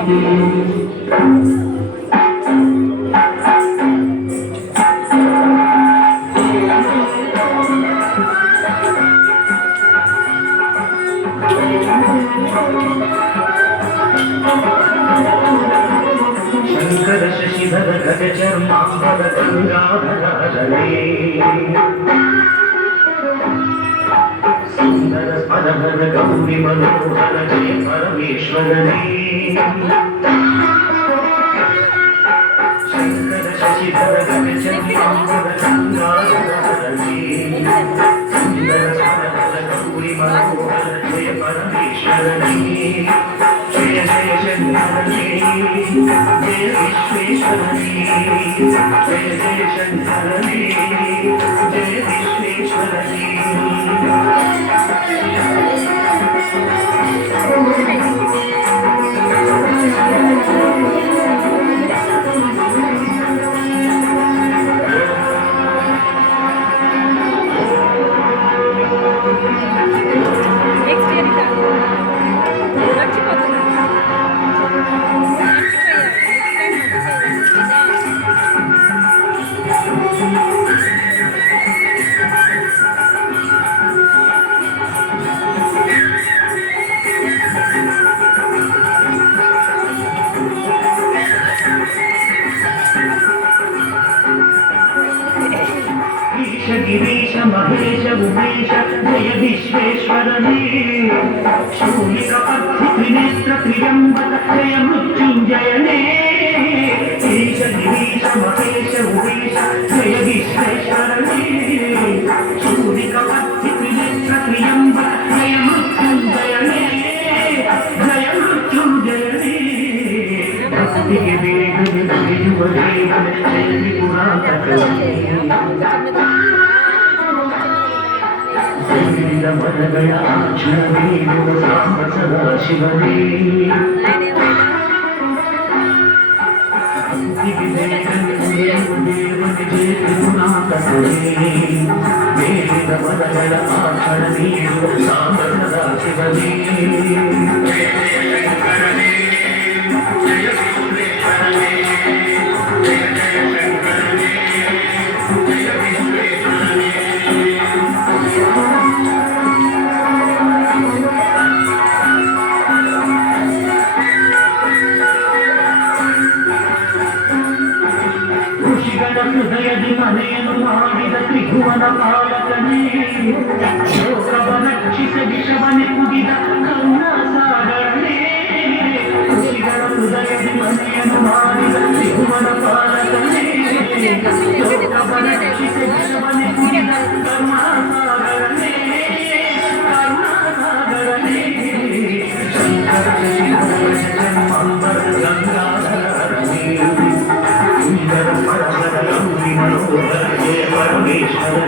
शंकर शशिधर गज चर्मांबर गंगाधर सुंदर स्पदधर गौरी मनोहर जय परमेश्वर शंकर शशिधर गज चर्मांबर गंगाधर सुंदर स्पदधर गौरी मनोहर जय परमेश्वर जय जय शंकर जय विश्वेश्वर जय जय शंकर जय विश्वेश्वर गिरीश महेश उमेश जय विश्वेश्वर शूलिक नेत्र त्र्यंबक जय मृत्युंजय ईश गिरीश महेश उमेश जय विश्वेश्वर शूलिक नेत्र त्र्यंबक जय मृत्युंजय जय मृत्युंजय भक्ति के वेग में जय पुरातक मनगया क्षणवीर साम सदा शिवने ಹೃದಯದಿ ಮನೆಯನ್ನು ಮಾಡಿದ ತ್ರಿಭುವನ ಪಾಲಕನೇ ಶೋಕವ ರಕ್ಷಿಸ ವಿಷವನೆ ಕುಡಿದ ಕರುಣಾಸಾಗರನೇ ಋಷಿಗಳ ಹೃದಯದಿ ಮನೆಯನ್ನು ಮಾಡಿದ ತ್ರಿಭುವನ ಪಾಲಕನೇ ಶೋಕವ ರಕ್ಷಿಸ ವಿಷವನೆ ಕುಡಿದ ಕರುಣಾಸಾಗರನೇ ಕರುಣಾಸಾಗರನೇ ಶಂಕರ ಜನ್ಮಾಂಬರ ಗಂಗಾಧರನೇ सुंदर परमर गौरी मनोहर जय परमेश्वर